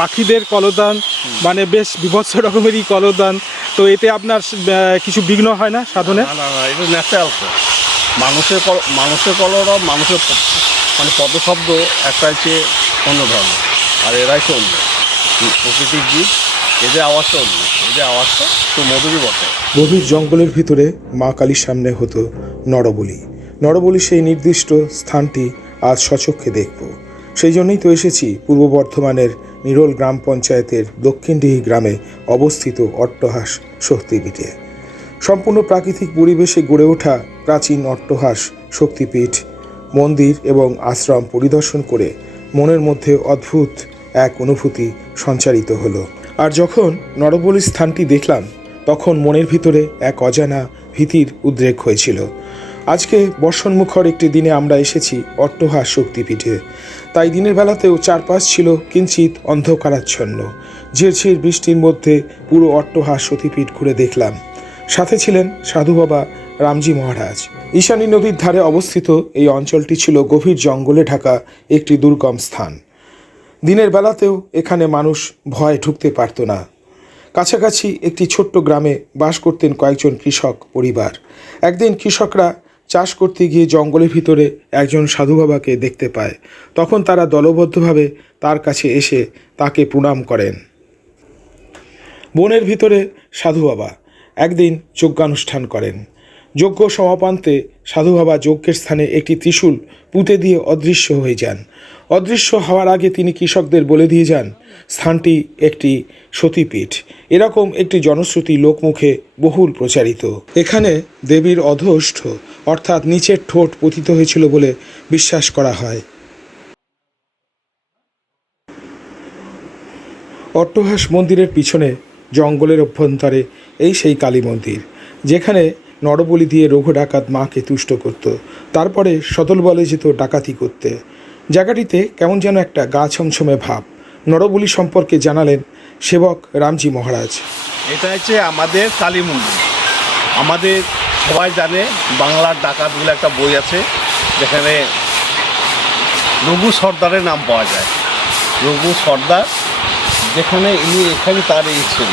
পাখিদের কলদান মানে বেশ বিভৎস রকমেরই কলদান। তো এতে আপনার কিছু বিঘ্ন হয় না সাধনে? না না না এটা ন্যাচারাল মানুষের কল মানুষের কলরব মানুষের মানে পদশব্দ একটা হচ্ছে অন্য ধর্ম আর এরাই তো অন্য প্রকৃতির জীব এদের আওয়াজটা অন্য এদের আওয়াজটা তো মধুরই বটে। গভীর জঙ্গলের ভিতরে মা কালীর সামনে হতো নরবলি। নরবলি সেই নির্দিষ্ট স্থানটি আজ সচক্ষে দেখব। সেই জন্যই তো এসেছি পূর্ব বর্ধমানের নিরোল গ্রাম পঞ্চায়েতের দক্ষিণডিহি গ্রামে অবস্থিত অট্টহাস শক্তিপীঠে। সম্পূর্ণ প্রাকৃতিক পরিবেশে গড়ে ওঠা প্রাচীন অট্টহাস শক্তিপীঠ, মন্দির এবং আশ্রম পরিদর্শন করে মনের মধ্যে অদ্ভুত এক অনুভূতি সঞ্চারিত হলো। আর যখন নরবলি স্থানটি দেখলাম, তখন মনের ভিতরে এক অজানা ভীতির উদ্রেক হয়েছিল। আজকে বর্ষণমুখর একটি দিনে আমরা এসেছি অট্টহাস শক্তিপীঠে। তাই দিনের বেলাতেও চারপাশ ছিল কিঞ্চিত অন্ধকারাচ্ছন্ন। ঝিরঝির বৃষ্টির মধ্যে পুরো অট্টহাস সতীপীঠ ঘুরে দেখলাম। সাথে ছিলেন সাধু বাবা রামজি মহারাজ। ঈশানী নদীর ধারে অবস্থিত এই অঞ্চলটি ছিল গভীর জঙ্গলে ঢাকা একটি দুর্গম স্থান। দিনের বেলাতেও এখানে মানুষ ভয় ঢুকতে পারত না। কাছাকাছি একটি ছোট্ট গ্রামে বাস করতেন কয়েকজন কৃষক পরিবার। একদিন কৃষকরা চাষ করতে গিয়ে জঙ্গলের ভিতরে একজন সাধু বাবাকে দেখতে পায়। তখন তারা দলবদ্ধভাবে তার কাছে এসে তাকে প্রণাম করেন। বনের ভিতরে সাধু বাবা একদিন যজ্ঞানুষ্ঠান করেন। যজ্ঞ সমাপান্তে সাধু বাবা যজ্ঞের স্থানে একটি ত্রিশূল পুঁতে দিয়ে অদৃশ্য হয়ে যান। অদৃশ্য হওয়ার আগে তিনি কৃষকদের বলে দিয়ে যান, স্থানটি একটি সতীপীঠ। এরকম একটি জনশ্রুতি লোকমুখে বহুল প্রচারিত। এখানে দেবীর অধোষ্ঠ, অর্থাৎ নিচের ঠোঁট পতিত হয়েছিল বলে বিশ্বাস করা হয়। অট্টহাস মন্দিরের পিছনে জঙ্গলের অভ্যন্তরে এই সেই কালী মন্দির, যেখানে নরবলি দিয়ে রঘু ডাকাত মাকে তুষ্ট করত, তারপরে সদল বলে যেত ডাকাতি করতে। জায়গাটিতে কেমন যেন একটা গা ছমছমে ভাব। নরবলি সম্পর্কে জানালেন সেবক রামজি মহারাজ। এটা হচ্ছে আমাদের কালী মন্দির। আমাদের সবাই জানে বাংলার ডাকাত বলে একটা বই আছে, যেখানে রঘু সর্দারের নাম পাওয়া যায়। রঘু সর্দার, যেখানে ইনি এখানে তার এই ছিল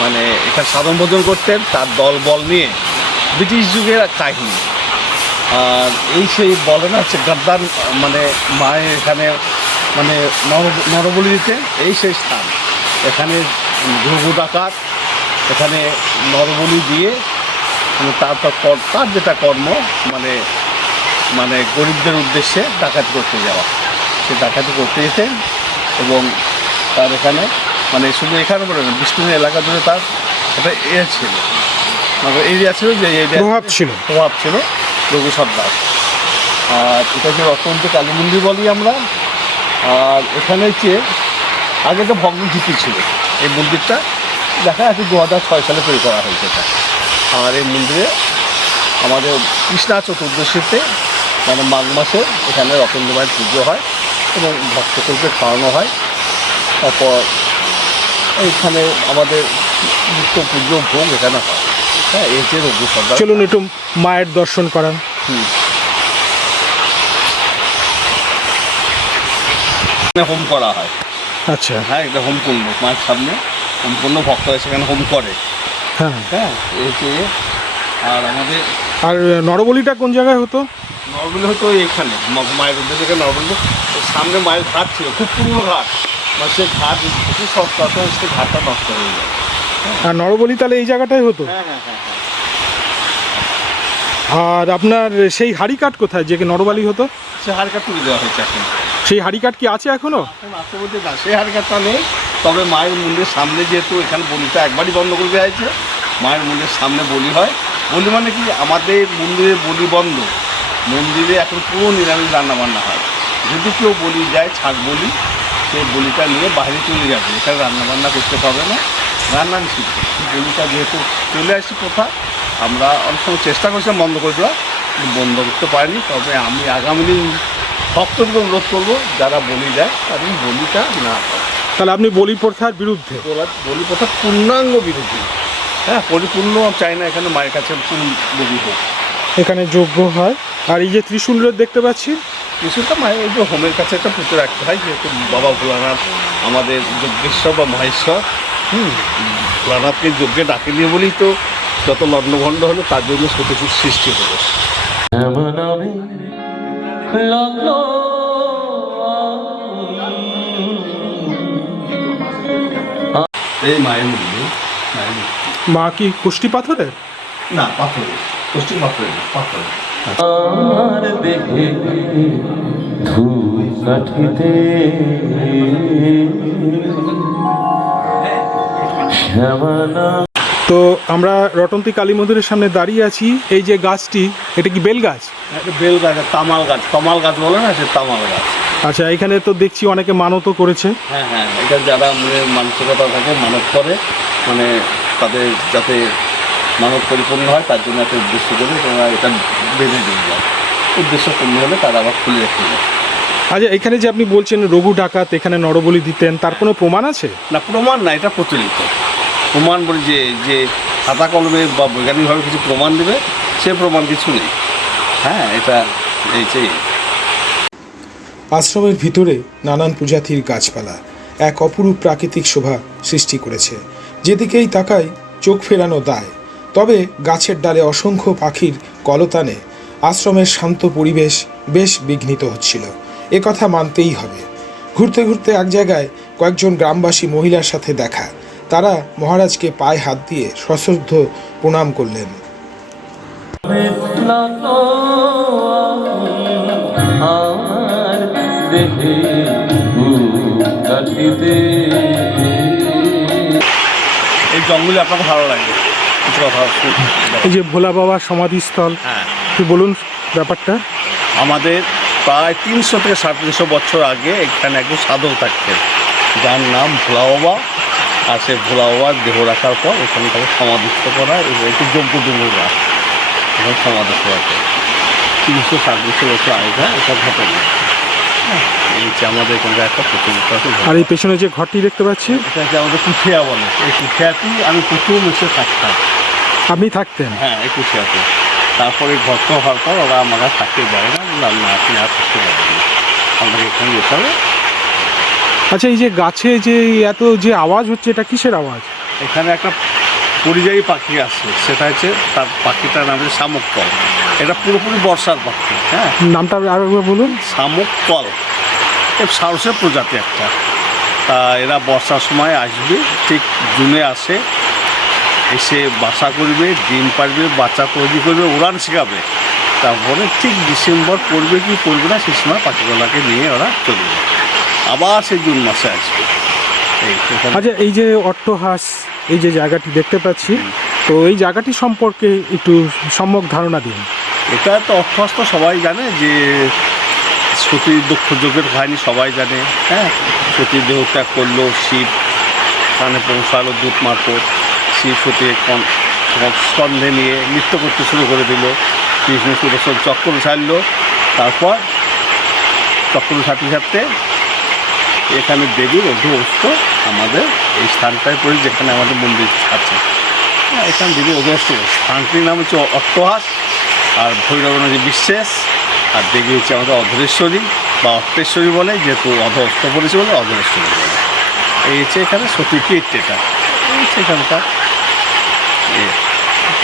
মানে এখানে সাধন ভোজন করতেন, তার দল বল নিয়ে ব্রিটিশ যুগের কাহিনী। আর এই সেই বলে না হচ্ছে গাদ্দার মানে মায়ের এখানে মানে নর নরবলি দিতে এই সেই স্থান। এখানে ঘুঘু ডাকাত এখানে নরবলি দিয়ে মানে তার তার যেটা কর্ম মানে মানে গরিবদের উদ্দেশ্যে ডাকাতি করতে যাওয়া। সে ডাকাতি করতে যেতেন এবং তার এখানে মানে শুধু এখানে বলে না বিষ্ণু এলাকা ধরে তার একটা এ ছিল। মানে এরিয়া ছিল যে এরিয়া প্রভাব ছিল। প্রভাব ছিল। রঘু সর্দার। আর এটাকে অত্যন্ত কালী মন্দির বলি আমরা, আর এখানে হচ্ছে আগে একটা ভগ্ন ঝিপি ছিল, এই মন্দিরটা দেখা যাচ্ছে দু হাজার ছয় সালে তৈরি করা হয়েছে এটা। আর এই মন্দিরে আমাদের কৃষ্ণা চতুর্দশীতে মানে মাঘ মাসে এখানে রতনদমায়ের পুজো হয় এবং ভক্তকুলকে খাওয়ানো হয়। তারপর এইখানে আমাদের পুজো ভোগ এখানে হয় হ্যাঁ এই যে রঘু সর্দার চলুন একটু মায়ের দর্শন করান। হুম। করা হয়। আচ্ছা। হ্যাঁ এটা হোম কুণ্ড মায়ের সামনে হোম কুণ্ড ভক্তরা সেখানে হোম করে। হ্যাঁ। হ্যাঁ যে আর আমাদের আর নরবলিটা কোন জায়গায় হতো? নর্মালি হয়তো এখানে মায়ের উদ্দেশ্যে এখানে নর্মালি সামনে মায়ের ঘাট ছিল খুব পুরনো ঘাট। মানে সে ঘাট খুব সস্তা সে ঘাটটা নষ্ট হয়ে যায় আর নরবলি তাহলে এই জায়গাটাই হতো? হ্যাঁ হ্যাঁ হ্যাঁ আর আপনার সেই হাড়ি কাঠ কোথায় যে নরবালি হতো? সে হাড়কা তুলে দেওয়া হয়েছে এখন। সেই হাড়ি কাঠ কি আছে এখনও? আছে বলতে না সে হাড়কাটা নেই তবে মায়ের মন্দিরের সামনে যেহেতু এখানে বলিটা একবারই বন্ধ করে দেওয়া হয়েছে মায়ের মন্দিরের সামনে বলি হয়। বলি মানে কি আমাদের মন্দিরে বলি বন্ধ। মন্দিরে এখন পুরো নিরামিষ রান্না বান্না হয়। যদি কেউ বলি যায় ছাগ বলি সেই বলিটা নিয়ে বাইরে চলে যাবে। এখানে রান্না বান্না করতে পারবে না। রান্না বলিটা যেহেতু চলে আসছে কোথা আমরা অনেক সময় চেষ্টা করছিলাম বন্ধ করে দেওয়া বন্ধ করতে পারিনি। তবে আমি আগামী দিন ভক্তদের অনুরোধ করব যারা বলি যায় তাদের বলিটা না। তাহলে আপনি বলি প্রথার বিরুদ্ধে? বলা বলি প্রথা পূর্ণাঙ্গ বিরুদ্ধে হ্যাঁ পরিপূর্ণ চাই না এখানে মায়ের কাছে বলি হোক। এখানে যোগ্য হয়। আর এই যে ত্রিশূল দেখতে পাচ্ছি? কিছুটা মায়ের ওই যে হোমের কাছে একটা পুজো রাখতে হয় যেহেতু বাবা ভোলানাথ আমাদের যজ্ঞেশ্বর বা মহেশ্বর। হুম। যজ্ঞে ডাকে নিয়ে বলেই তো যত লণ্ডভণ্ড হলো তার জন্য সতীপুর সৃষ্টি হলো। এমন আমি এই মায়ের মন্দির মা কি কুষ্টি পাথরের? না পাথরে পশ্চিম পাথরে না পাথরে আর দেখে ধূপ কাঠিতে তো আমরা রটন্তী কালী মন্দিরের সামনে দাঁড়িয়ে আছি। এই যে গাছটি এটা কি বেল গাছ? বেল গাছ তামাল গাছ। তামাল গাছ বলে না সে তামাল গাছ। আচ্ছা এখানে তো দেখছি অনেকে মানতও করেছে। হ্যাঁ হ্যাঁ এটা যারা মনে মানসিকতা থাকে মানত করে মানে তাদের যাতে মানত পরিপূর্ণ হয় তার জন্য একটা উদ্দেশ্য করে তারা এটা বেঁধে দিয়ে যায়। উদ্দেশ্য পূর্ণ হলে তারা আবার খুলে রেখে যায় আচ্ছা এখানে যে আপনি বলছেন রঘু ডাকাত এখানে নরবলি দিতেন তার কোনো প্রমাণ আছে? না প্রমাণ না এটা প্রচলিত। প্রমাণ বলে যে যে খাতা কলমে বা বৈজ্ঞানিকভাবে কিছু প্রমাণ দেবে, সে প্রমাণ কিছু নেই। হ্যাঁ এটা এই যে। আশ্রমের ভিতরে নানান প্রজাতির গাছপালা, এক অপরূপ প্রাকৃতিক শোভা সৃষ্টি করেছে। যেদিকেই তাকাই, চোখ ফেরানো দায়। তবে গাছের ডালে অসংখ্য পাখির কলতানে আশ্রমের শান্ত পরিবেশ বেশ বিঘ্নিত হচ্ছিল। কথা মানতেই হবে। ঘুরতে ঘুরতে এক জায়গায় কয়েকজন গ্রামবাসী মহিলার সাথে দেখা। তারা মহারাজকে পায়ে হাত দিয়ে সশ্রদ্ধ প্রণাম করলেন। এই জঙ্গলে আপনাকে ভালো লাগে। কিছু কথা এই যে ভোলা বাবার সমাধিস্থল হ্যাঁ। একটু বলুন ব্যাপারটা। আমাদের প্রায় তিনশো থেকে সাড়ে তিনশো বছর আগে এখানে একজন সাধক থাকতেন। যার নাম ভোলা বাবা। আর সে ভোলা বাবার দেহ রাখার পর এখানে তাকে সমাধিস্থ করা এবং একটি যজ্ঞ দুর্গা এখানে সমাধিস্থ রাখে তিনশো সাড়ে তিনশো বছর আগেকার এটা ঘটনা এই হচ্ছে আমাদের এখানকার একটা প্রচলিত আছে আর এই পেছনে যে ঘরটি দেখতে পাচ্ছি? এটা হচ্ছে আমাদের কুঠিয়া বলে। এই কুঠিয়াটি আমি প্রথম এসে থাকতাম। আপনি থাকতেন? হ্যাঁ এই কুঠিয়াতে তারপরে ঘরটা হওয়ার পর ওরা আমাকে থাকতে দেয় না। আপনি আর থাকতে পারবেন। আপনাকে এখানে যেতে হবে। আচ্ছা এই যে গাছে যে এত যে আওয়াজ হচ্ছে এটা কিসের আওয়াজ? এখানে একটা পরিযায়ী পাখি আছে সেটা হচ্ছে তার পাখিটার নাম হচ্ছে শামুক কল এটা পুরোপুরি বর্ষার পাখি হ্যাঁ? নামটা আরও বলুন। শামুক কল সারসের প্রজাতি একটা। তা এরা বর্ষার সময় আসবে ঠিক জুনে আসে এসে বাসা করবে ডিম পারবে বাচ্চা তৈরি করবে উড়ান শেখাবে। তারপরে ঠিক ডিসেম্বর পড়বে কি পড়বে না সেই সময় পাখিগুলোকে নিয়ে ওরা চলে যাবে। আবার সেই জুন মাসে আসবে। আচ্ছা এই যে অট্টহাস এই যে জায়গাটি দেখতে পাচ্ছি তো এই জায়গাটি সম্পর্কে একটু সম্যক ধারণা দিন। এটা তো অভ্যস্ত সবাই জানে যে সতীর দুঃখ যজ্ঞের কাহিনী সবাই জানে হ্যাঁ? সতীর দেহ ত্যাগ করল শিব কানে পৌঁছালো দুধ মারফত শিব সতী কন- স্কন্ধে নিয়ে নৃত্য করতে শুরু করে দিল। কৃষ্ণ সুদর্শন চক্র ছাড়লো তারপর চক্র ছাড়তে ছাড়তে এখানে দেবীর অধিবস্ত আমাদের এই স্থানটায় পড়ে যেখানে আমাদের মন্দির আছে। হ্যাঁ, এখানে দেবীর অধিবস্ত স্থানটির নাম হচ্ছে অট্টহাস আর ভৈরব নদী বিশ্বাস আর দেবী হচ্ছে আমাদের অধরেশ্বরী বা অর্থেশ্বরী বলে যেহেতু অধস্ত পড়েছে বলে অধরেশ্বরী বলে। এই হচ্ছে এখানে সতীপীঠ এটা। এই হচ্ছে এখানকার।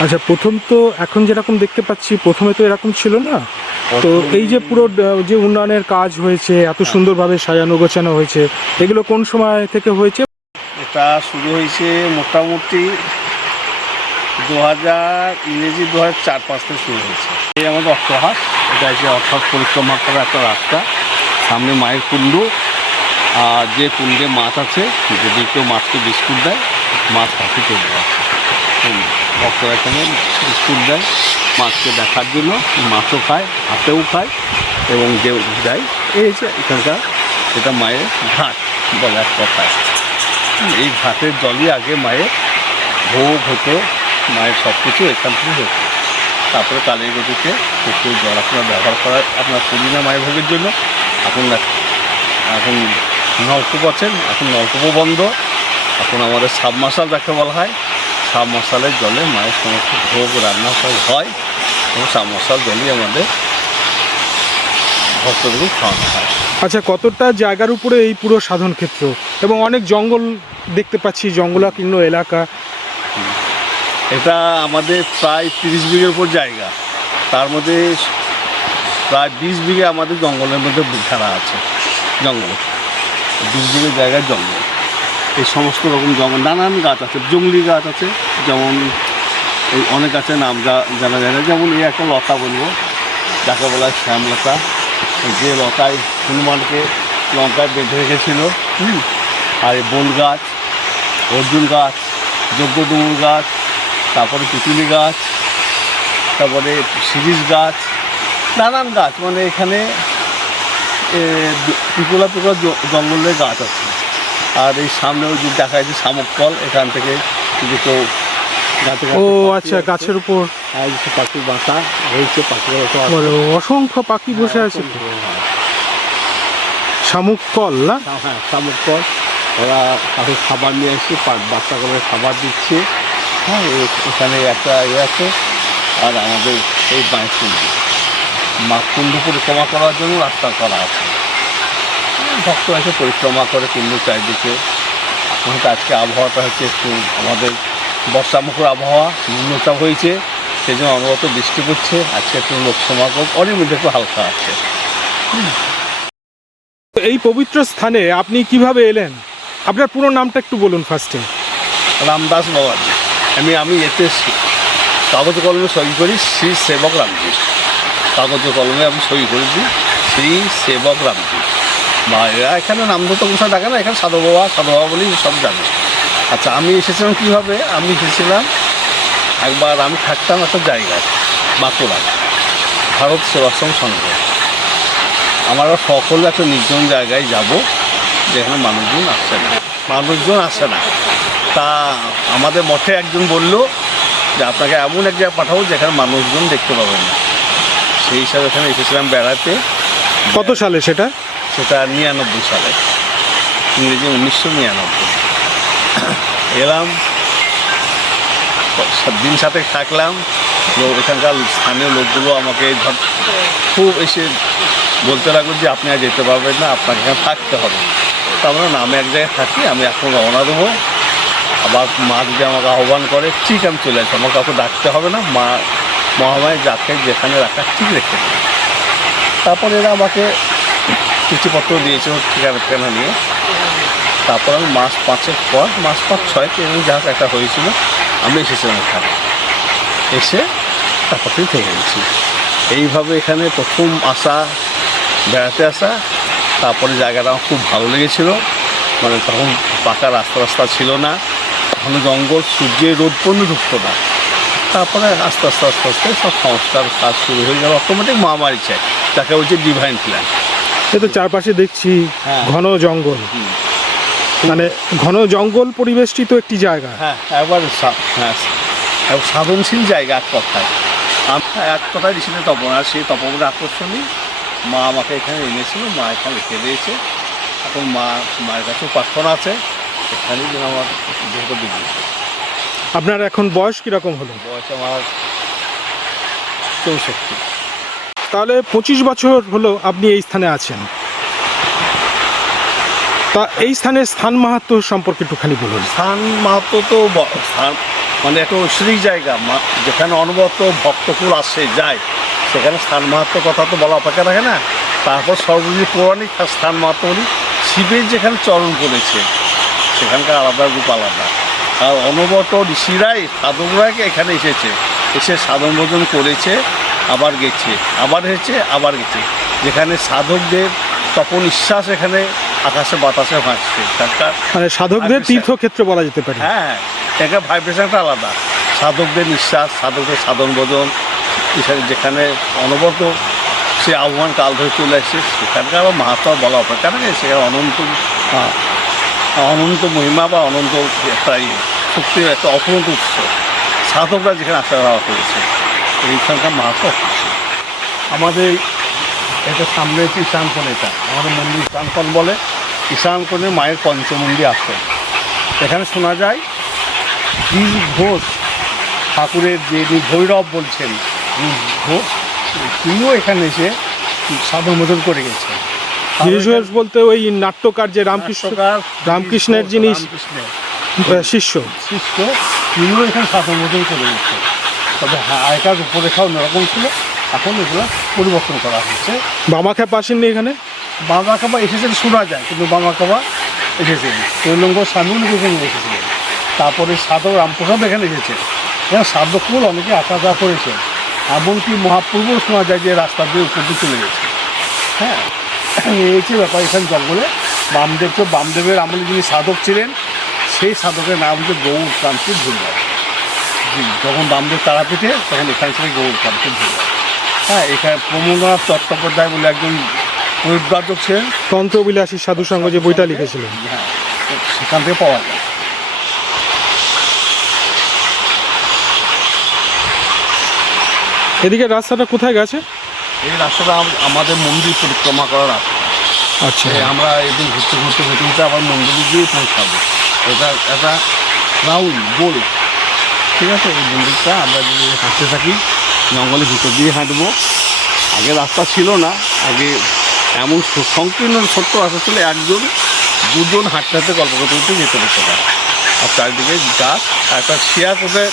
আচ্ছা প্রথম তো এখন যেরকম দেখতে পাচ্ছি প্রথমে তো এরকম ছিল না? তো এই যে পুরো যে উন্নয়নের কাজ হয়েছে এত সুন্দরভাবে সাজানো গোছানো হয়েছে এগুলো কোন সময় থেকে হয়েছে? এটা শুরু হয়েছে মোটামুটি দু হাজার ইংরেজি দু হাজার চার পাঁচ থেকে শুরু হয়েছে। এই আমাদের অট্টহাস এটা হচ্ছে অর্থাৎ পরিক্রমা করার একটা রাস্তা। সামনে মায়ের কুণ্ড আর যে কুণ্ডে মাছ আছে যদি কেউ মাছকে বিস্কুট দেয় মাছ হাতে চলে আসে। ভক্তরা এখানে বিস্কুট দেয় মাছকে দেখার জন্য, মাছও খায়, হাতেও খায় এবং যে দেয় এই হচ্ছে এখানকার এটা মায়ের ঘাট বলে এক কথায়। এই ঘাটের জলই আগে মায়ের ভোগ হতো, মায়ের সব কিছু এখান থেকে হতো। তারপরে কালের গতিতে একটু জল আপনার ব্যবহার করা, আপনার করি না মায়ের ভোগের জন্য। এখন এখন নলকূপ আছেন, এখন নলকূপও বন্ধ। এখন আমাদের সাবমার্শাল যাকে বলা হয় সাবমার্শালের জলে মায়ের সমস্ত ভোগ রান্না সব হয় এবং সাবমার্শাল জলই আমাদের ভক্তদেরকে খাওয়ানো হয়। আচ্ছা কতটা জায়গার উপরে এই পুরো সাধন ক্ষেত্র? এবং অনেক জঙ্গল দেখতে পাচ্ছি জঙ্গলাকীর্ণ এলাকা। এটা আমাদের প্রায় তিরিশ বিঘের উপর জায়গা। তার মধ্যে প্রায় বিশ বিঘে আমাদের জঙ্গলের মধ্যে ঘেরা আছে জঙ্গল। বিশ বিঘে জায়গায় জঙ্গল। সমস্ত রকম জঙ্গল নানান গাছ আছে জঙ্গলি গাছ আছে, যেমন এই অনেক গাছের নাম জানা যায় না। যেমন এই একটা লতা বলব, যাকে বলা হয় শ্যামলতা যে লতায় হনুমানকে লঙ্কায় বেঁধে রেখেছিল আর এই বোল গাছ, অর্জুন গাছ যজ্ঞডুমুর গাছ, তারপরে পিতুলি গাছ, তারপরে শিরিষ গাছ, নানান গাছ। মানে এখানে পিপলা পিপলা জঙ্গলের গাছ আছে। আর এই সামনেও যে দেখা যাচ্ছে শামুক কল এখান থেকে যদি কেউ ও আচ্ছা গাছের উপর। পাখির বাসা হয়েছে পাখির অসংখ্য পাখি বসে আছে শামুক কল না? হ্যাঁ শামুক কল। ওরা তাকে খাবার নিয়ে এসে পা- বাচ্চা করে খাবার দিচ্ছে। হ্যাঁ এখানে একটা ইয়ে আছে। আর আমাদের এই মায়ের কুণ্ডু মা কুণ্ডু পরিক্রমা করার জন্য রাস্তা করা আছে। ভক্ত এসে পরিক্রমা করে কিন্তু চারিদিকে। হয়তো আজকে আবহাওয়াটা হচ্ছে একটু আমাদের বর্ষামুখর আবহাওয়া নিম্নচাপ হয়েছে সেই জন্য অনবরত বৃষ্টি পড়ছে। আজকে একটু লোক সমাগম অনেক মধ্যে একটু হালকা আছে। এই পবিত্র স্থানে আপনি কীভাবে এলেন? আপনার পুরো নামটা একটু বলুন ফার্স্টে রামদাস বাবাজি আমি আমি এতে কাগজ কলমে সই করি শ্রী সেবক রামজি। কাগজ কলমে আমি সই করে দিই শ্রী সেবক রামজি। বা এখানে নামদত্ত গোসা ডাকে না, এখানে সাধু বাবা সাধু বাবা বলেই সব জানে। আচ্ছা আমি এসেছিলাম কীভাবে? আমি এসেছিলাম একবার আমি থাকতাম একটা জায়গায় বাঁকুড়ায় ভারত সেবাশ্রম সংঘ। আমার সকলে একটা নির্জন জায়গায় যাব, যেখানে মানুষজন আসছে না। মানুষজন আসে না। তা আমাদের মঠে একজন বলল যে, আপনাকে এমন এক জায়গায় পাঠাবো যেখানে মানুষজন দেখতে পাবেন না। সেই হিসাবে এখানে এসেছিলাম বেড়াতে। কত সালে সেটা? সেটা নিরানব্বই সালে, ইংরেজি উনিশশো নিরানব্বই। এলাম দিন সাথে থাকলাম এখানকার স্থানীয় লোকগুলো আমাকে খুব এসে বলতে লাগল যে, আপনি আর যেতে পারবেন না, আপনাকে এখানে থাকতে হবে। তা আমরা নামে এক জায়গায় থাকি, আমি এখন রওনা দেবো। আবার মা যদি আমাকে আহ্বান করে, ঠিক আমি চলে আসি আমার কাউকে ডাকতে হবে না, মা, মহামায় যাকে যেখানে রাখা ঠিক রেখে। তারপরে এরা আমাকে চিঠিপত্র দিয়েছে ওর ঠিকানা ঠিকানা নিয়ে। তারপর আমি মাস পাঁচের পর, মাস পাঁচ, ছয় এরকম যা একটা হয়েছিল, আমি এসেছিলাম এখানে। এসে তারপর থেকে থেকে গেছি। এইভাবে এখানে প্রথম আসা, বেড়াতে আসা, তারপরে জায়গাটা আমার খুব ভালো লেগেছিল। মানে তখন পাকা রাস্তা রাস্তা ছিল না তখন জঙ্গল, সূর্যের রোদ পর্যন্ত ঢুকতো না। তারপরে আস্তে আস্তে আস্তে আস্তে সব সংস্কার কাজ শুরু হয়ে গেল। অটোমেটিক মহামারী চাই, যাকে বলছে ডিভাইন প্ল্যান এ তো চারপাশে দেখছি হ্যাঁ। ঘন জঙ্গল। মানে ঘন জঙ্গল পরিবেষ্টিত একটি জায়গা। হ্যাঁ একবার হ্যাঁ সাধনশীল জায়গা এক কথায়। আমি এক কথায় ঋষিতে তপন আর সেই তপনের আকর্ষণই মা আমাকে এখানে এনেছিল মা এখানে রেখে দিয়েছে। এখন মা মায়ের কাছেও প্রার্থনা আছে এখানেই যেন আমার যেহেতু বিদ্যুৎ আপনার এখন বয়স কীরকম হলো? বয়স আমার চৌষট্টি। তাহলে পঁচিশ বছর হলো আপনি এই স্থানে আছেন। তা এই স্থানের স্থান মাহাত্ম সম্পর্কে একটুখানি বলুন। স্থান মাহাত্ম তো স্থান মানে একটা ঐশ্বরিক জায়গা যেখানে অনবরত ভক্তকুল আসে, যায়, সেখানে স্থান মাহাত্ম কথা তো বলা অপেক্ষা রাখে না। তারপর সর্বজনীন পৌরাণিক তার স্থান মাহাত্ম বলি, শিবের যেখানে চরণ করেছে, সেখানকার আলাদা রূপ আলাদা। আর অনবরত ঋষিরাই, সাধকরাই এখানে এসেছে, এসে সাধন ভোজন করেছে আবার গেছে আবার এসেছে আবার গেছে। যেখানে সাধকদের তপন নিঃশ্বাস এখানে আকাশে বাতাসে ভাসছে। তার মানে সাধকদের তীর্থক্ষেত্র বলা যেতে পারে। হ্যাঁ এটা ভাইব্রেশনটা আলাদা। সাধকদের নিঃশ্বাস সাধকদের সাধন ভোজন এখানে যেখানে অনবরত সে আহ্বান কাল ধরে চলে আসছে সেখানকার আবার মাহাত্মা বলা অপেক্ষা না সেখানে অনন্ত অনন্ত মহিমা বা অনন্ত একটা ইয়ে, শক্তির একটা অপরন্ত উৎস। সাধকরা যেখানে আসা যাওয়া করেছে। এইখানকার অপরিসীম। আমাদের এটা সামনে হচ্ছে ঈশানকোণ এটা। আমাদের মন্দির ঈশানকোণ বলে। ঈশানকোণে মায়ের পঞ্চমন্দির আসে এখানে শোনা যায় বীর ঘোষ ঠাকুরের যে ভৈরব বলছেন বীর ঘোষ তিনিও এখানে এসে সাধন মতন করে গেছেন। গিরিশ ঘোষ বলতে ওই নাট্যকার যে রামকৃষ্ণ রামকৃষ্ণের যিনি শিষ্য। শিষ্য তিনিও এখানে সাধু মতন করে গেছে তবে হ্যাঁ আগেকার রূপরেখা অন্যরকম ছিল। এখন এগুলো পরিবর্তন করা হয়েছে বামা খ্যাপ আসেননি এখানে? বাবা কাবা এসেছেন শোনা যায় কিন্তু বাবা কাবা এসেছেন কৈলঙ্গ স্বামীও এখানে এসেছিলেন। তারপরে সাধক রামপ্রসাদ এখানে এসেছেন এখানে সাধকুল অনেকে আসা যাওয়া করেছেন এমনকি মহাপ্রভু শোনা যায় যে রাস্তা দিয়ে উপর দিয়ে চলে গেছে। হ্যাঁ এই হচ্ছে ব্যাপার এখানে জঙ্গলে। বামদেবকে বামদেবের আমলে যিনি সাধক ছিলেন সেই সাধকের নাম হচ্ছে গৌর কান্তি ভুলবার যখন বামদেব তারাপীঠে তখন এখান থেকে গৌর কান্তি ভুলবার হ্যাঁ। এখানে প্রমোদনাথ চট্টোপাধ্যায় বলে একজন পরিব্রাজক ছিলেন। তন্ত্রবিলাসী সাধু সঙ্গ যে বইটা লিখেছিলেন। হ্যাঁ সেখান থেকে পাওয়া যায়। এদিকে রাস্তাটা কোথায় গেছে? এই রাস্তাটা আমাদের মন্দির পরিক্রমা করার রাস্তা। আচ্ছা। আমরা একদিন ঘুরতে ঘুরতে ঘুরতে ঘুরতে আবার মন্দিরে গিয়ে পৌঁছাবো। এটা একটা রাউন্ড গোল। ঠিক আছে এই মন্দিরটা আমরা যদি হাঁটতে থাকি জঙ্গলের ভিতর দিয়ে হাঁটবো। আগে রাস্তা ছিল না আগে এমন সংকীর্ণ ছোট্ট রাস্তা ছিল একজন দুজন হাঁটতে হাঁটতে গল্প করতে করতে যেতে পারতে পারে আর চারিদিকে গাছ আর একটা শিয়া করে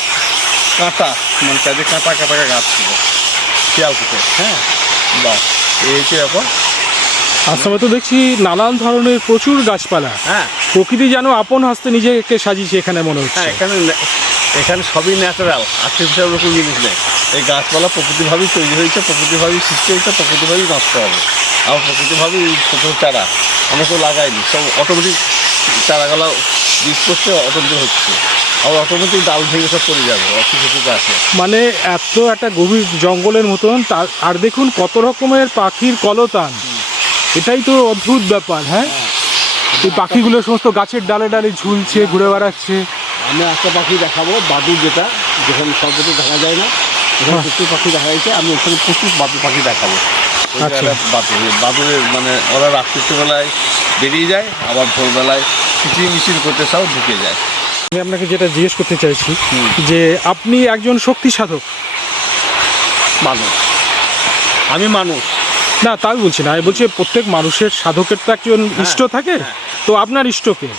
কাঁটা মানে চারিদিকে কাঁটা কাঁটা গাছ ছিল। শিয়াল কুটে হ্যাঁ? বাস এই হচ্ছে এখন। আসামে তো দেখছি নানান ধরনের প্রচুর গাছপালা। হ্যাঁ। প্রকৃতি যেন আপন হাসতে নিজেকে সাজিয়েছে এখানে মনে হচ্ছে। হ্যাঁ এখানে এখানে সবই ন্যাচারাল আর্টিফিশিয়াল ওরকম জিনিস নেই। এই গাছপালা প্রকৃতিভাবেই তৈরি হয়েছে প্রকৃতিভাবেই সৃষ্টি হয়েছে প্রকৃতিভাবেই নষ্ট হবে। আবার প্রকৃতিভাবেই ছোটো চারা আমরা তো লাগাইনি সব অটোমেটিক চারাগুলো বীজ করছে অটোমেটিক হচ্ছে। আবার অটোমেটিক ডাল ভেঙে সব পড়ে যাবে কিছু গাছে মানে এত একটা গভীর জঙ্গলের মতন তার আর দেখুন কত রকমের পাখির কলতান। এটাই তো অদ্ভুত ব্যাপার হ্যাঁ। এই পাখিগুলো সমস্ত গাছের ডালে ডালে ঝুলছে ঘুরে বেড়াচ্ছে। আমি একটা পাখি দেখাবো বাদুর যেটা যেখানে সর্বত দেখা যায় না এখানে হ্যাঁ। প্রচুর পাখি দেখা যাচ্ছে আমি ওখানে প্রচুর বাদুর পাখি দেখাবো। ওই আচ্ছা। বাদুরের মানে ওরা রাত্রিবেলায় বেরিয়ে যায় আবার ভোরবেলায় কিচির মিচির করতে সব ঢুকে যায়। আমি আপনাকে যেটা জিজ্ঞেস করতে চাইছি যে আপনি একজন শক্তি সাধক? মানুষ। আমি মানুষ। না তাই বলছি না আমি বলছি প্রত্যেক মানুষের সাধকের তো একজন ইষ্ট থাকে তো আপনার ইষ্টকে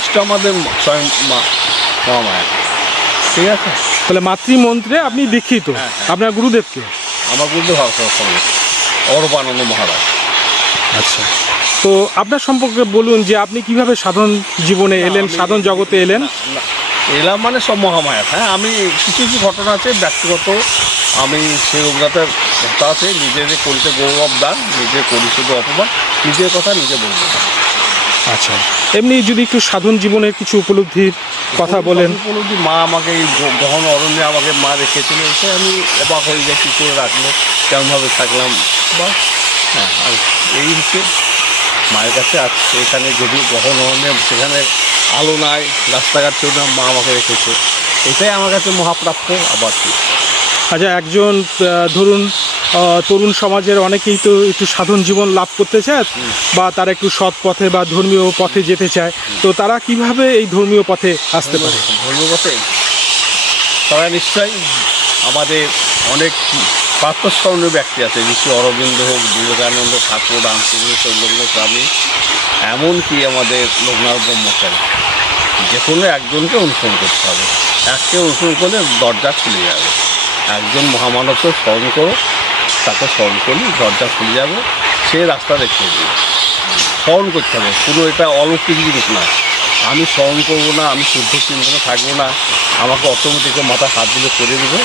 ইষ্ট আমাদের স্বয়ং মা ঠিক আছে? তাহলে মাতৃমন্ত্রে আপনি দীক্ষিত হ্যাঁ, হ্যাঁ। আপনার গুরুদেবকে। আমার গুরুদেব অরূপানন্দ মহারাজ। আচ্ছা। তো আপনার সম্পর্কে বলুন যে আপনি কীভাবে সাধন জীবনে এলেন সাধন জগতে এলেন? এলাম মানে সব মহামায়া। হ্যাঁ আমি কিছু কিছু ঘটনা আছে ব্যক্তিগত। আমি সে রোগরাতের কথা আছে নিজের করিতে গৌরব দান নিজে করি শুধু অপমান নিজের কথা নিজে বলব। আচ্ছা। এমনি যদি একটু সাধন জীবনের কিছু উপলব্ধির কথা বলেন। মা আমাকে এই গহন অরণ্যে আমাকে মা রেখেছিল, এসে আমি অবাক হয়ে যাই কী করে রাখল কেমনভাবে থাকলাম। বা হ্যাঁ আর এই হচ্ছে মায়ের কাছে আর এখানে যদি গহন অরণ্যে, সেখানে আলো নাই, রাস্তাঘাট ছিল না মা আমাকে রেখেছে। এটাই আমার কাছে মহাপ্রাপ্য আবার। আচ্ছা একজন ধরুন তরুণ সমাজের অনেকেই তো একটু সাধন জীবন লাভ করতে চায় বা তারা একটু সৎ পথে বা ধর্মীয় পথে যেতে চায়। তো তারা কীভাবে এই ধর্মীয় পথে আসতে পারে? ধর্মীয় পথে? তারা নিশ্চয়ই আমাদের অনেক প্রাতঃস্মরণীয় ব্যক্তি আছে, ঋষি অরবিন্দ হোক, বিবেকানন্দ ঠাকুর, রামকৃষ্ণ চৈতন্য স্বামী, এমনকি আমাদের লোকনাথ ব্রহ্মচারী। যে কোনো একজনকে অনুসরণ করতে হবে। এককে অনুসরণ করলে দরজা খুলে যাবে। একজন মহামানবকে স্মরণ করো তাকে স্মরণ করলে দরজা খুলে যাবে সে রাস্তা দেখিয়ে দিবে স্মরণ করতে হবে কোনো এটা অলৌকিক জিনিস না। আমি স্মরণ করব না আমি শুদ্ধ চিন্তনে থাকব না আমাকে অটোমেটিক মাথা হাত দিলে করে দেবে।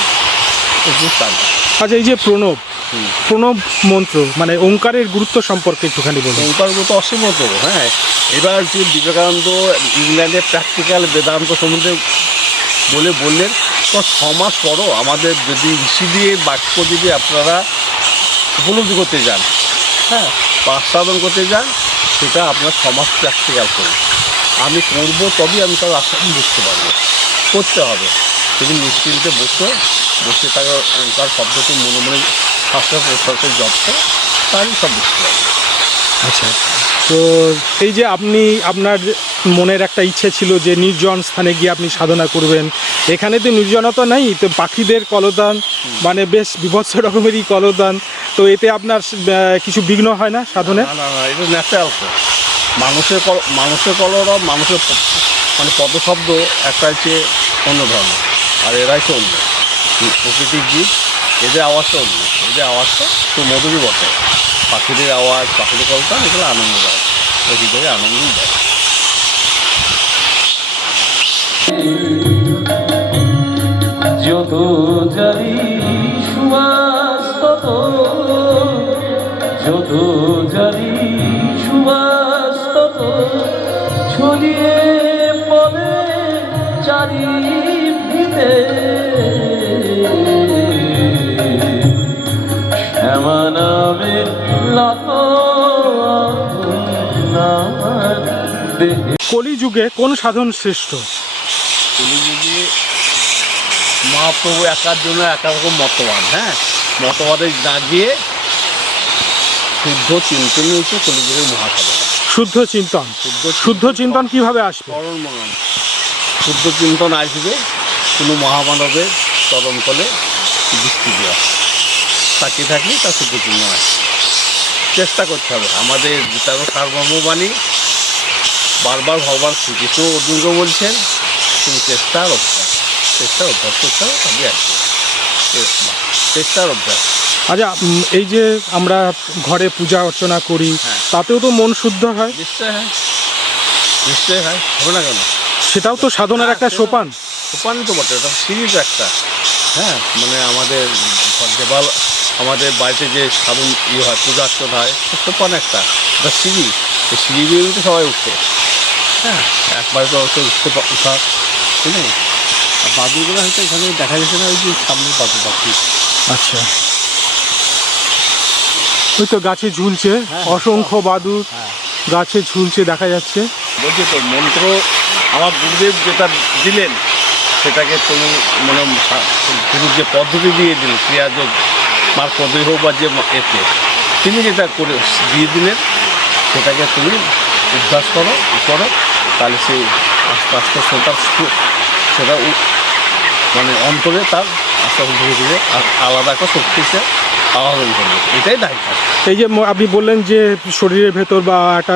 আচ্ছা এই যে প্রণব প্রণব মন্ত্র মানে ওঙ্কারের গুরুত্ব সম্পর্কে একটুখানি বলুন। ওঙ্কারগুলো তো অসীমত হ্যাঁ। এবার যে বিবেকানন্দ ইংল্যান্ডের প্র্যাকটিক্যাল বেদান্ত সম্বন্ধে বলে বললেন, তো সমাজ পড়ো আমাদের যদি ঋষি দিয়ে বাক্য যদি আপনারা উপলব্ধি করতে যান হ্যাঁ সাধন করতে যান, সেটা আপনার সমাজ প্র্যাকটিক্যাল করুন। আমি করব তবেই আমি তার আশ্রম বুঝতে পারব। করতে হবে। যদি নিশ্চিন্তে বসে বসে তার ওঙ্কার শব্দটি মনে মনে শাস্ত্র প্রশ্বাসের জপতে তারই সব বুঝতে পারবে। আচ্ছা। তো এই যে আপনি আপনার মনের একটা ইচ্ছে ছিল যে নির্জন স্থানে গিয়ে আপনি সাধনা করবেন। এখানে তো নির্জনতা নাই তো পাখিদের কলদান মানে বেশ বিভৎস রকমেরই কলদান। তো এতে আপনার কিছু বিঘ্ন হয় না সাধনে? এটা ন্যাচারাল মানুষের মানুষের কলরব মানুষের মানে পদশব্দ একটা হচ্ছে অন্য ধরনের আর এরা হচ্ছে অন্য। হুম, প্রকৃতির জীব এদের আওয়াজটা অন্য। এদের আওয়াজটা তো মধুরই বটে। পাখিদের আওয়াজ পাখিদের কলটা এগুলো আনন্দ দেয়। হৃদয়ে আনন্দই দেয়। যত জারি সুবাস, তত, যত জারি সুবাস, তত ছড়িয়ে পড়ে লাতো কলিযুগে কোন সাধন শ্রেষ্ঠ? কলিযুগে মহাপ্রভু একার জন্য একা রকম মতবাদ হ্যাঁ? মতবাদে না গিয়ে শুদ্ধ চিন্তন হচ্ছে কলিযুগের মহাসাধন শুদ্ধ চিন্তন। শুদ্ধ শুদ্ধ চিন্তন কীভাবে আসবে? চরণ মনন শুদ্ধ চিন্তন আসবে কোনো মহামানবের চরণ তলে দৃষ্টি দেওয়া। তাকে থাকলে তা শুদ্ধ চিন্তন আসবে। চেষ্টা করতে হবে। আমাদের গীতার সার্বভৌমবাণী বারবার ভগবান শ্রীকৃষ্ণ অর্জুনকে বলছেন তুমি চেষ্টার অভ্যাস চেষ্টার অভ্যাস করতে হবে তবে আসবে চেষ্টা- চেষ্টার অভ্যাস আচ্ছা এই যে আমরা ঘরে পূজা অর্চনা করি হ্যাঁ। তাতেও তো মন শুদ্ধ হয়? নিশ্চয় হয়। নিশ্চয় হয়। হবে না কেন? সেটাও তো সাধনার একটা সোপান। সোপান তো বটে সিঁড়ি তো একটা। হ্যাঁ মানে আমাদের দেবাল আমাদের বাড়িতে যে সাধন ইয়ে হয় পূজা অর্চনা হয় সোপান একটা সিঁড়ি। সিঁড়ি দিয়ে তো সবাই উঠে। হ্যাঁ একবারে তো উঠতে উঠা ঠিক আছে আর বাদুরগুলো হয়তো এখানে দেখা যাচ্ছে না ওই যে সামনে বাদুর পাখি। আচ্ছা। ওই তো গাছে ঝুলছে অসংখ্য বাদুর হ্যাঁ। গাছে ঝুলছে দেখা যাচ্ছে। বলছি তো মন্ত্র আমার গুরুদেব যেটা দিলেন সেটাকে তুমি মানে গুরুর যে পদ্ধতি দিয়ে দিলেন ক্রিয়াযোগ মার পদ্ধতি হোক বা যে এতে তিনি যেটা করে দিয়ে দিলেন সেটাকে তুমি অভ্যাস করো করো। তাহলে সেই আস্তে আস্তে সেটা সেটা মানে অন্তরে তার আস্তে আস্তে ধীরে ধীরে আলাদা একটা শক্তি সে আহরণ করবে এটাই দায়িত্ব। এই যে আপনি বললেন যে শরীরের ভেতর বা একটা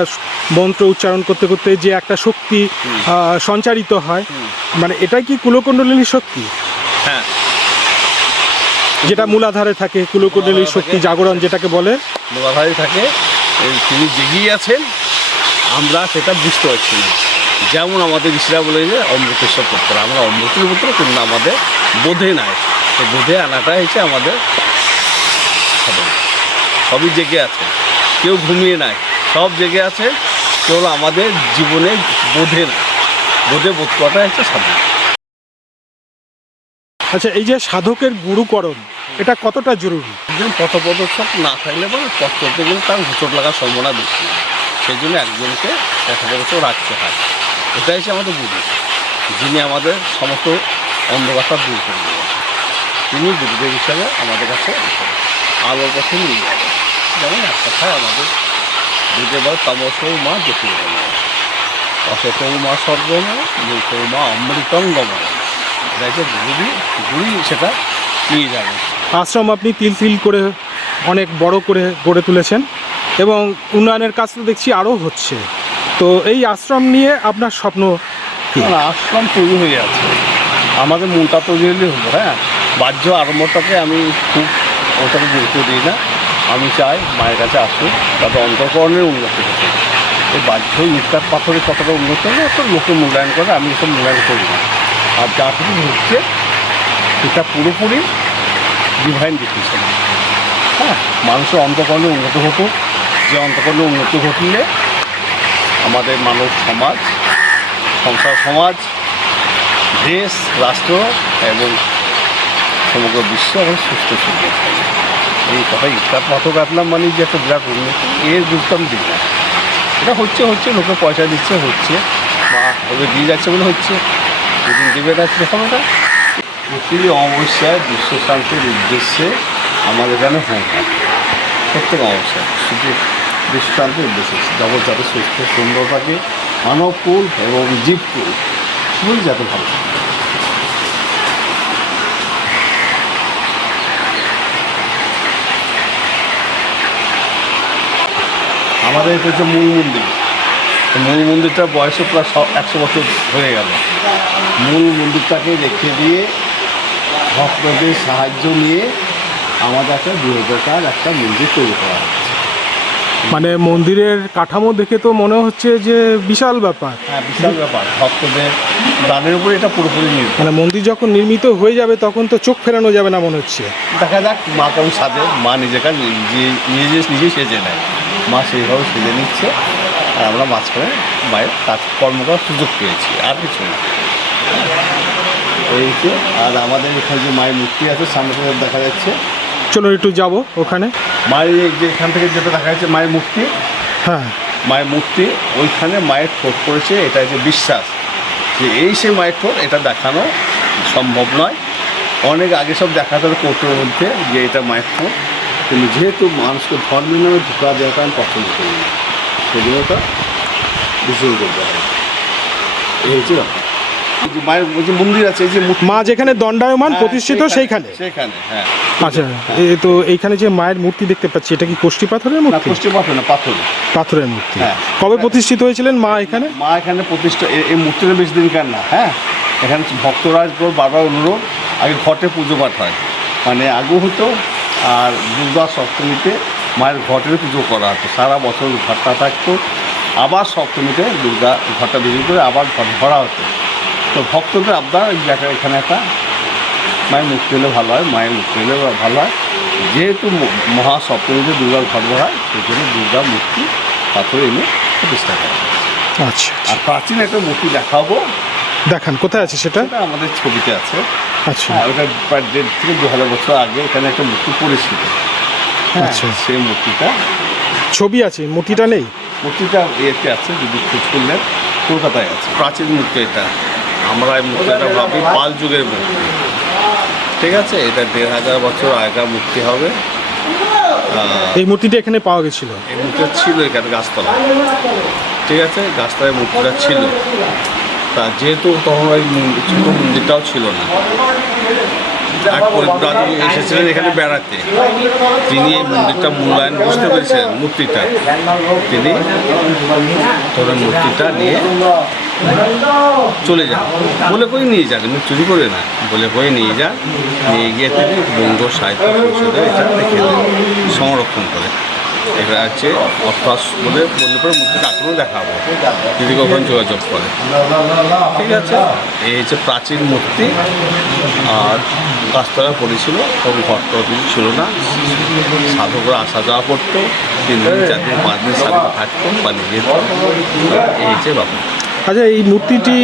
মন্ত্র উচ্চারণ করতে করতে যে একটা শক্তি সঞ্চারিত হয় মানে এটাই কি কুলকুণ্ডলিনীর শক্তি? হ্যাঁ। যেটা মূলাধারে থাকে কুলকুণ্ডলিনীর শক্তি জাগরণ যেটাকে বলে। মূলাধারে থাকে। তিনি জেগেই আছেন আমরা সেটা বুঝতে পারছি না। যেমন আমাদের ঋষিরা বলে যে অমৃতেশ্বর পুত্র। আমরা অমৃতের পুত্র কিন্তু আমাদের বোধে নাই। তো বোধে আনাটা হচ্ছে আমাদের সবই জেগে আছে। কেউ ঘুমিয়ে নাই। সব জেগে আছে কেবল আমাদের জীবনে বোধে না বোধে বোধ করাটা হচ্ছে সাধন। আচ্ছা এই যে সাধকের গুরুকরণ এটা কতটা জরুরি? একজন পথপ্রদর্শক না থাকলে বা পথ চলতে গেলে তার হোঁচট লাগার সম্ভাবনা বেশি। সেই জন্য একজনকে পথপ্রদর্শক রাখতে হয়। এটাই হচ্ছে আমাদের গুরু, যিনি আমাদের সমস্ত অন্ধকারটা দূর করে দেবেন তিনি গুরুদেব হিসাবে আমাদের কাছে আলোর পথে নিয়ে যাবেন যেমন এক কথায় আমাদের পারে তমসৌ মা জ্যোতির্গম অসতৌ মা সর্বম নীতৌ মা অমৃতঙ্গম এটা হচ্ছে গুরুদি গুরুই সেটা নিয়ে যাবে। আশ্রম আপনি তিল তিল করে অনেক বড় করে গড়ে তুলেছেন এবং উন্নয়নের কাজ তো দেখছি আরও হচ্ছে। তো এই আশ্রম নিয়ে আপনার স্বপ্ন আশ্রম তৈরি হয়ে আছে আমাদের মনটা তৈরি হলে হলো হ্যাঁ বাহ্য আরম্ভটাকে আমি খুব ওটাকে গুরুত্ব দিই না। আমি চাই মায়ের কাছে আসুক, তাতে অন্তঃকরণের উন্নতি হতে এই বাহ্য ইটকাট পাথরের কতটা উন্নত হলে, তো লোকে মূল্যায়ন করে, আমি এসব মূল্যায়ন করি না। আর যা কিছু হচ্ছে সেটা পুরোপুরি ডিভাইন ডিসিশন হ্যাঁ মানুষের অন্তকরণে উন্নত হতো। যে অন্তঃকরণে উন্নতি ঘটলে আমাদের মানব সমাজ, সংসার সমাজ, দেশ, রাষ্ট্র এবং সমগ্র বিশ্ব এবং সুস্থ সুন্দর এই কথা ইস্তার পাথর কাটলাম মানে যে একটা বিরাট উন্নতি, এর গুরুত্ব আমি দিই না এটা হচ্ছে হচ্ছে, লোকে পয়সা দিচ্ছে, হচ্ছে বা ওদের দিয়ে যাচ্ছে বলে হচ্ছে। যেদিন দেবে না হবে না। প্রতি অবস্যায় বিশ্ব শান্তির উদ্দেশ্যে আমাদের এখানে হয় প্রত্যেক অবস্থায় শুধু শান্তির উদ্দেশ্যে জগৎ যাতে সুস্থ সুন্দর থাকে মানবকুল এবং জীবকুল সবই যাতে ভালো। থাকে। আমাদের এটা হচ্ছে মূল মন্দির। মূল মন্দিরটা বয়সও প্রায় একশো বছর হয়ে গেল। মূল মন্দিরটাকে রেখে দিয়ে ভক্তদের সাহায্য নিয়ে আমাদের একটা বৃহদাকার একটা মন্দির তৈরি করা হচ্ছে মানে মন্দিরের কাঠামো দেখে তো মনে হচ্ছে যে বিশাল ব্যাপার। হ্যাঁ বিশাল ব্যাপার। ভক্তদের দানের উপরে এটা পুরোপুরি নির্ভর। মানে মন্দির যখন নির্মিত হয়ে যাবে তখন তো চোখ ফেরানো যাবে না মনে হচ্ছে। দেখা যাক মা কেমন সাজে। মা নিজেকে নিজে নিজে সেজে নেয়। মা সেইভাবে সেজে নিচ্ছে। আর আমরা মাঝখানে মায়ের কাজ কর্ম করার সুযোগ পেয়েছি আর কিছু না। এই আর আমাদের এখানে যে মায়ের মূর্তি আছে সামনে দেখা যাচ্ছে। চলো একটু যাব ওখানে। মায়ের যে এখান থেকে যেটা দেখা যাচ্ছে মায়ের মূর্তি। হ্যাঁ। মায়ের মূর্তি ওইখানে মায়ের ঠোঁট পড়েছে এটা হচ্ছে বিশ্বাস। যে এই সে মায়ের ঠোঁট এটা দেখানো সম্ভব নয়। অনেক আগে সব দেখাতে হবে কোর্টের মধ্যে যে এটা মায়ের ঠোঁট। কিন্তু যেহেতু মানুষকে ধর্মের নামে ধোকা দেওয়াটা আমি পছন্দ করি না। ওটা বিসর্জন করতে হবে এই হচ্ছে যে মায়ের যে মন্দির আছে এই যে মূর্তি। মা যেখানে দণ্ডায়মান হ্যাঁ, প্রতিষ্ঠিত সেইখানে সেইখানে? হ্যাঁ। আচ্ছা এ তো এইখানে যে মায়ের মূর্তি দেখতে পাচ্ছি এটা কি কোষ্ঠী পাথরের না মূর্তি? পশ্চিম পাথর না পাথর। পাথরের মূর্তি। হ্যাঁ। কবে প্রতিষ্ঠিত হয়েছিলেন মা এখানে? মা এখানে প্রতিষ্ঠা এ- এই মূর্তিটা বেশি দিনকার না হ্যাঁ? এখানে ভক্তরা তোর বারবার অনুরোধ আগে ঘটে পুজো পাঠ হয়। মানে আগেও হতো আর দুর্গা সপ্তমীতে মায়ের ঘটের পুজো করা হতো। সারা বছর ঘরটা থাকতো আবার সপ্তমীতে দুর্গা ঘরটা বিক্রি করে আবার ঘর ভরা হতো। তো ভক্তদের আবদার এই জায়গায় এখানে একটা। মায়ের মূর্তি হলে ভালো হয় মায়ের মূর্তি হলে ভালো হয়। যেহেতু মহাসপ্তমীতে দুর্গার ভরা হয় সেই জন্য দুর্গা মূর্তি পাথর এনে প্রতিষ্ঠা করা আচ্ছা। আর প্রাচীন একটা মূর্তি দেখাবো। দেখান কোথায় আছে সেটা? সেটা আমাদের ছবিতে আছে। আচ্ছা। হ্যাঁ ওটা প্রায় দেড় থেকে দু হাজার বছর আগে এখানে একটা মূর্তি পড়েছিল। হ্যাঁ আচ্ছা। সেই মূর্তিটা। ছবি আছে মূর্তিটা নেই? মূর্তিটা ইয়েতে আছে যদি খোঁজ করলেন কলকাতায় আছে। প্রাচীন মূর্তি এটা। আমরা এই মূর্তিটা ভাবি পাল যুগের মূর্তি ঠিক আছে এটা দেড় হাজার বছর আগেকার মূর্তি হবে। এই মূর্তিটা এখানে পাওয়া গেছিল? এই মূর্তিটা ছিল এখানে গাছতলা। ঠিক আছে গাছতলায় মূর্তিটা ছিল। তা যেহেতু তখন ওই ছোট মন্দিরটাও ছিল না। এক পরিব্রাজক এসেছিলেন এখানে বেড়াতে। তিনি এই মন্দিরটা মূল্যায়ন বুঝতে পেরেছিলেন মূর্তিটা। তিনি তখন মূর্তিটা নিয়ে চলে যা। বলে করে নিয়ে যা এমনি চুরি করে না। বলে করে নিয়ে যা। নিয়ে গিয়ে তিনি বঙ্গ সাহিত্য এটা রেখে সংরক্ষণ করে। এটা হচ্ছে অর্থাৎ বলে বললে পরে মূর্তিটা এখনও দেখাবো। যদি কখন যোগাযোগ করে। ঠিক আছে? এই হচ্ছে প্রাচীন মূর্তি। আর গাছতলা পড়েছিল। তখন ঘর টর কিছু ছিল না। সাধকরা আসা যাওয়া করতো। তিন দিন চার দিন পাঁচ দিন দিন থাকতো, পালিয়ে যেত। এই হচ্ছে ব্যাপার। আচ্ছা এই মূর্তিটি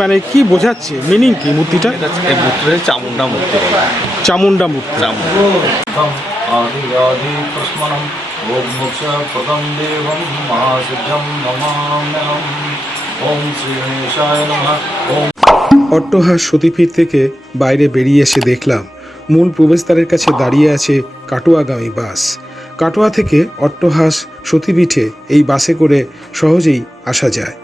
মানে কি বোঝাচ্ছে মিনিং কি মূর্তিটা এটা হচ্ছে- এই মূর্তিটা হচ্ছে চামুন্ডা মূর্তি বলা হয়। চামুন্ডা মূর্তি চামুন্ডা आदि आदि तस्मनम् ॐ मोक्ष पदं देवं महासिद्धं नमाम्यहम् ॐ श्रीगणेशाय नमः ॐ অট্টহাস সতীপীঠ থেকে বাইরে বেরিয়ে এসে দেখলাম মূল প্রবেশদ্বারের কাছে দাঁড়িয়ে আছে কাটোয়াগামী বাস কাটোয়া থেকে অট্টহাস সতীপীঠে এই বাসে করে সহজেই আসা যায়